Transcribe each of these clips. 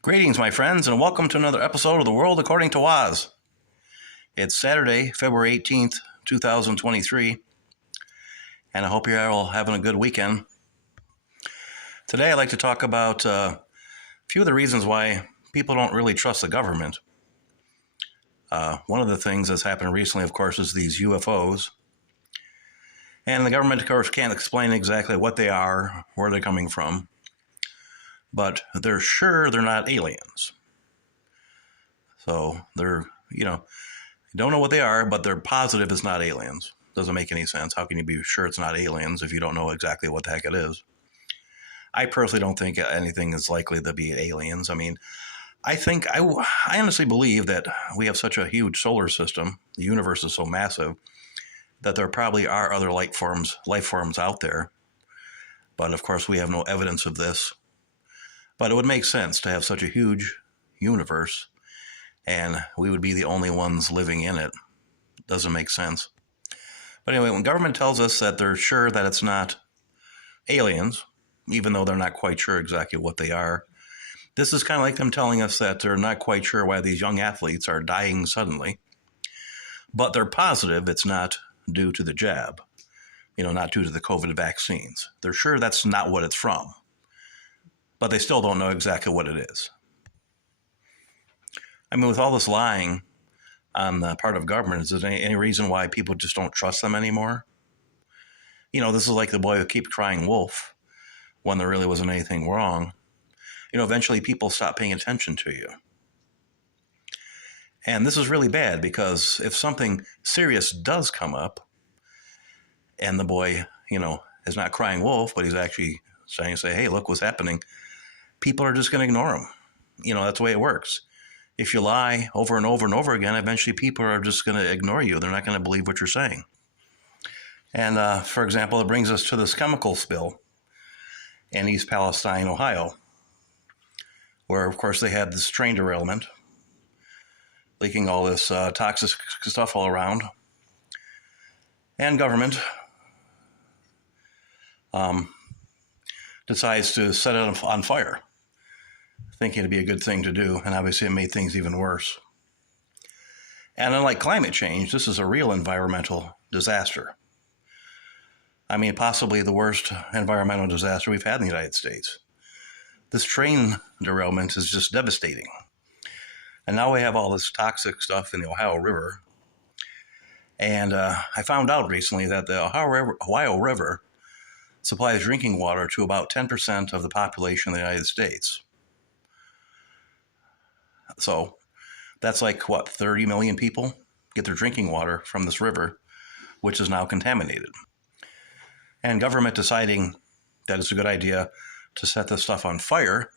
Greetings, my friends, and welcome to another episode of The World According to Oz. It's Saturday, February 18th, 2023, and I hope you're all having a good weekend. Today, I'd like to talk about a few of the reasons why people don't really trust the government. One of the things that's happened recently, of course, is these UFOs. And the government, of course, can't explain exactly what they are, where they're coming from. But they're sure they're not aliens. So they're, don't know what they are, but they're positive it's not aliens. Doesn't make any sense. How can you be sure it's not aliens if you don't know exactly what the heck it is? I personally don't think anything is likely to be aliens. I honestly believe that we have such a huge solar system, the universe is so massive, that there probably are other life forms out there. But of course, we have no evidence of this. But it would make sense to have such a huge universe, and we would be the only ones living in it. Doesn't make sense. But anyway, when government tells us that they're sure that it's not aliens, even though they're not quite sure exactly what they are, this is kind of like them telling us that they're not quite sure why these young athletes are dying suddenly, but they're positive it's not due to the jab, not due to the COVID vaccines. They're sure that's not what it's from, but they still don't know exactly what it is. With all this lying on the part of government, is there any reason why people just don't trust them anymore? This is like the boy who keeps crying wolf when there really wasn't anything wrong. Eventually people stop paying attention to you. And this is really bad because if something serious does come up and the boy, is not crying wolf, but he's actually trying to say, hey, look what's happening, people are just going to ignore him. That's the way it works. If you lie over and over and over again, eventually people are just going to ignore you. They're not going to believe what you're saying. And for example, it brings us to this chemical spill in East Palestine, Ohio, where, of course, they had this train derailment, leaking all this toxic stuff all around. And government decides to set it on fire, thinking it'd be a good thing to do, and obviously it made things even worse. And unlike climate change, this is a real environmental disaster. Possibly the worst environmental disaster we've had in the United States. This train derailment is just devastating. And now we have all this toxic stuff in the Ohio River. And I found out recently that the Ohio River supplies drinking water to about 10% of the population of the United States. So that's like, 30 million people get their drinking water from this river, which is now contaminated. And government deciding that it's a good idea to set this stuff on fire,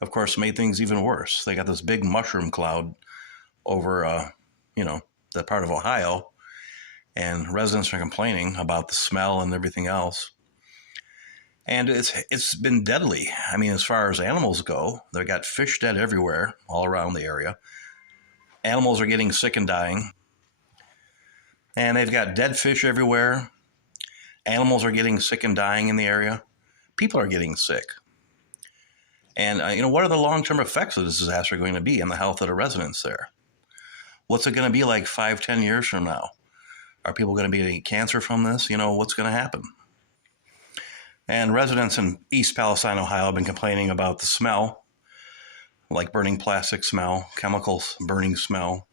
of course, made things even worse. They got this big mushroom cloud over, that part of Ohio, and residents are complaining about the smell and everything else. And it's been deadly. As far as animals go, they've got fish dead everywhere, all around the area. Animals are getting sick and dying. And they've got dead fish everywhere. Animals are getting sick and dying in the area. People are getting sick. And, what are the long-term effects of this disaster going to be on the health of the residents there? What's it going to be like 5-10 years from now? Are people going to be getting cancer from this? What's going to happen? And residents in East Palestine, Ohio, have been complaining about the smell, like burning plastic smell, chemicals burning smell.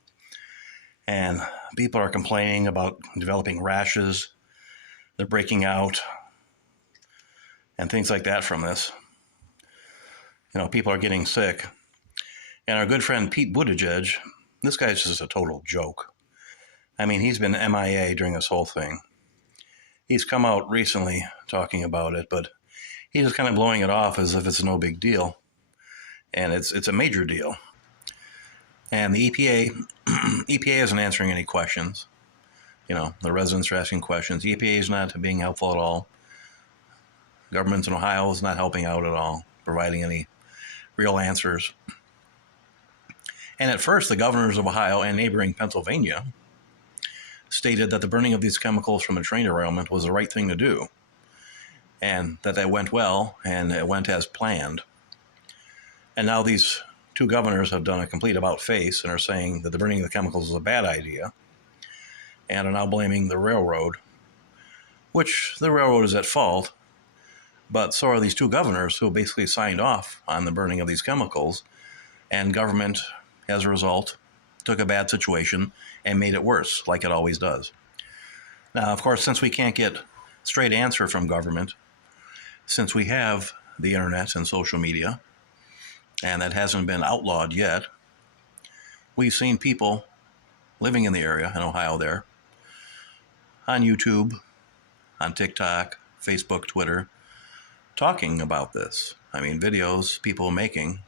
And people are complaining about developing rashes. They're breaking out and things like that from this. People are getting sick. And our good friend Pete Buttigieg, this guy's just a total joke. He's been MIA during this whole thing. He's come out recently talking about it, but he's just kind of blowing it off as if it's no big deal. And it's a major deal. And the EPA isn't answering any questions. The residents are asking questions. The EPA is not being helpful at all. Government in Ohio is not helping out at all, providing any real answers. And at first, the governors of Ohio and neighboring Pennsylvania stated that the burning of these chemicals from the train derailment was the right thing to do, and that went well, and it went as planned. And now these two governors have done a complete about-face and are saying that the burning of the chemicals is a bad idea, and are now blaming the railroad, which the railroad is at fault, but so are these two governors who basically signed off on the burning of these chemicals, and government, as a result, took a bad situation and made it worse, like it always does. Now, of course, since we can't get straight answer from government, since we have the internet and social media, and that hasn't been outlawed yet, we've seen people living in the area in Ohio there, on YouTube, on TikTok, Facebook, Twitter, talking about this. I mean, videos people making,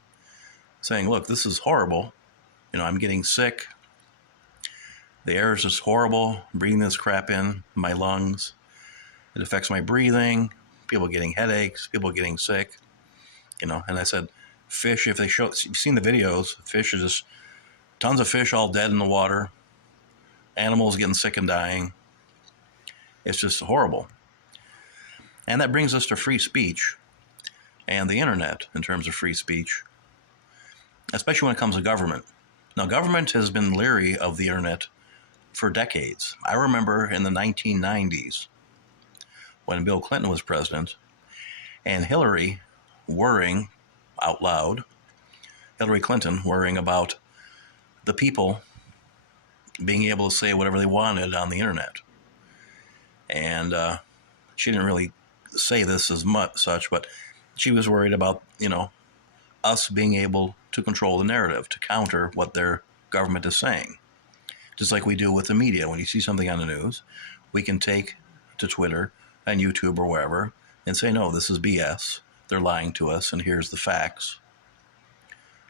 saying, look, this is horrible. I'm getting sick. The air is just horrible. I'm breathing this crap in my lungs. It affects my breathing. People getting headaches. People getting sick. And I said, fish, if they show, you've seen the videos, fish are just tons of fish all dead in the water. Animals getting sick and dying. It's just horrible. And that brings us to free speech and the internet in terms of free speech, especially when it comes to government. Now, government has been leery of the internet for decades. I remember in the 1990s when Bill Clinton was president and Hillary worrying out loud, Hillary Clinton worrying about the people being able to say whatever they wanted on the internet. And she didn't really say this as much such, but she was worried about, us being able to control the narrative, to counter what their government is saying. Just like we do with the media. When you see something on the news, we can take to Twitter and YouTube or wherever and say, no, this is BS. They're lying to us, and here's the facts.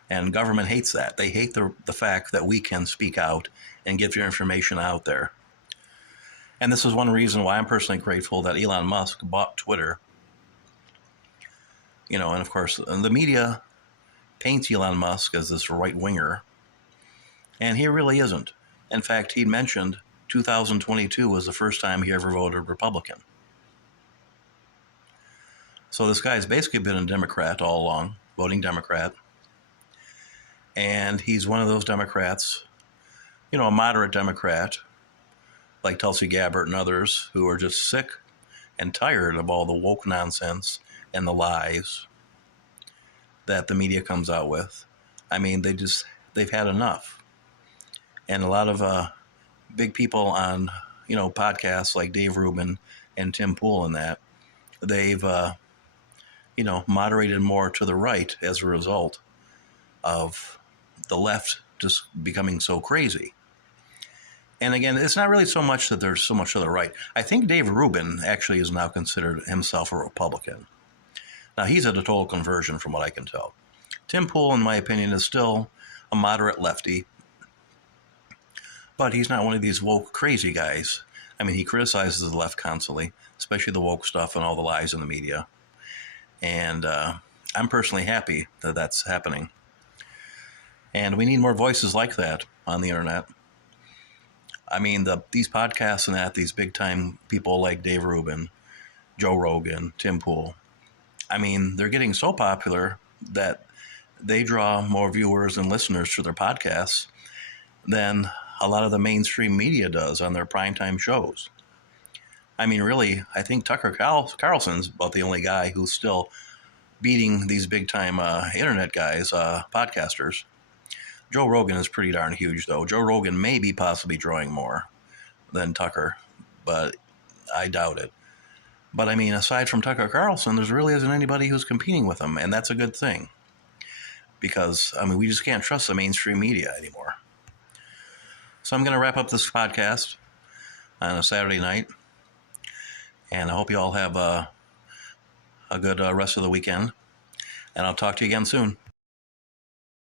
And government hates that. They hate the fact that we can speak out and get your information out there. And this is one reason why I'm personally grateful that Elon Musk bought Twitter. And of course, the media paints Elon Musk as this right-winger, and he really isn't. In fact, he mentioned 2022 was the first time he ever voted Republican. So this guy's basically been a Democrat all along, voting Democrat. And he's one of those Democrats, a moderate Democrat, like Tulsi Gabbard and others, who are just sick and tired of all the woke nonsense and the lies that the media comes out with. I mean, they've had enough. And a lot of big people on, podcasts like Dave Rubin and Tim Poole and that, they've, moderated more to the right as a result of the left just becoming so crazy. And again, it's not really so much that there's so much to the right. I think Dave Rubin actually is now considered himself a Republican. Now, he's at a total conversion from what I can tell. Tim Poole, in my opinion, is still a moderate lefty, but he's not one of these woke crazy guys. I mean, he criticizes the left constantly, especially the woke stuff and all the lies in the media. And I'm personally happy that that's happening. And we need more voices like that on the internet. I mean, these podcasts and these big-time people like Dave Rubin, Joe Rogan, Tim Poole, I mean, they're getting so popular that they draw more viewers and listeners to their podcasts than a lot of the mainstream media does on their primetime shows. I mean, really, I think Tucker Carlson's about the only guy who's still beating these big-time internet guys, podcasters. Joe Rogan is pretty darn huge, though. Joe Rogan may be possibly drawing more than Tucker, but I doubt it. But I mean, aside from Tucker Carlson, there really isn't anybody who's competing with him, and that's a good thing. Because, I mean, we just can't trust the mainstream media anymore. So I'm going to wrap up this podcast on a Saturday night, and I hope you all have a good rest of the weekend, and I'll talk to you again soon.